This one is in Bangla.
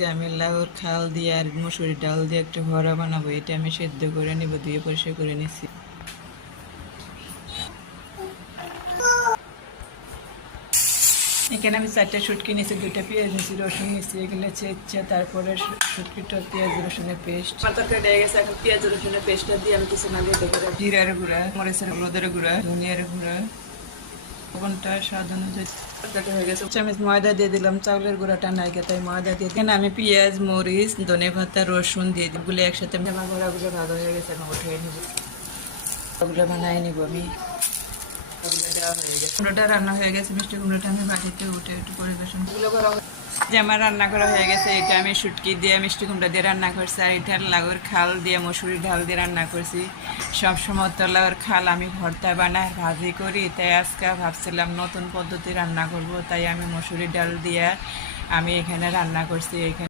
আমি লাউর খাল দিয়ে আর মসুরি ডাল দিয়ে একটা ভরা বানাবো। এটা আমি সেদ্ধ করে নিব, ধুয়ে পরিষ্কার করে নিচ্ছি। এখানে আমি 4টা শুটকি নিয়েছি, 2টা পেঁয়াজ নিয়েছি, রসুন নিয়েছি, এগুলো চেঁচে তারপরে শুটকিটা পেঁয়াজ রসুনের পেস্ট। আমার তরকারি হয়ে গেছে, এখন পেঁয়াজ রসুনের পেস্টটা দিয়ে আমি কিছু না দিয়ে দেবো জিরার গুঁড়া, মরিচের হলুদের গুঁড়া, ধনিয়ার গুঁড়া, লবণটা স্বাদ অনুযায়ী। তরকারি হয়ে গেছে, চামচ ময়দা দিয়ে দিলাম, চাউলের গুঁড়াটা নাই তাই ময়দা দিয়ে দিলাম। আমি পেঁয়াজ, মরিচ, ধনেপাতা, রসুন দিয়ে দিই, গুলো একসাথে আমার গুঁড়াগুলো ভালো হয়ে গেছে, আমি উঠিয়ে নিব, ওগুলো বানিয়ে নিব আমি। কুমড়োটা রান্না হয়ে গেছে, মিষ্টি কুমড়োটা আমি বাটিতে উঠে একটু পরিবেশন যে আমার রান্না করা হয়ে গেছে। এটা আমি শুটকি দিয়ে মিষ্টি কুমড়া দিয়ে রান্না করছি, আর এটা লাউর খাল দিয়ে মসুরি ডাল দিয়ে রান্না করছি। সবসময় তো লাউর খাল আমি ভর্তা বানাই, ভাজি করি, তাই আজকে ভাবছিলাম নতুন পদ্ধতি রান্না করব, তাই আমি মসুরি ডাল দিয়ে আমি এখানে রান্না করছি। এখানে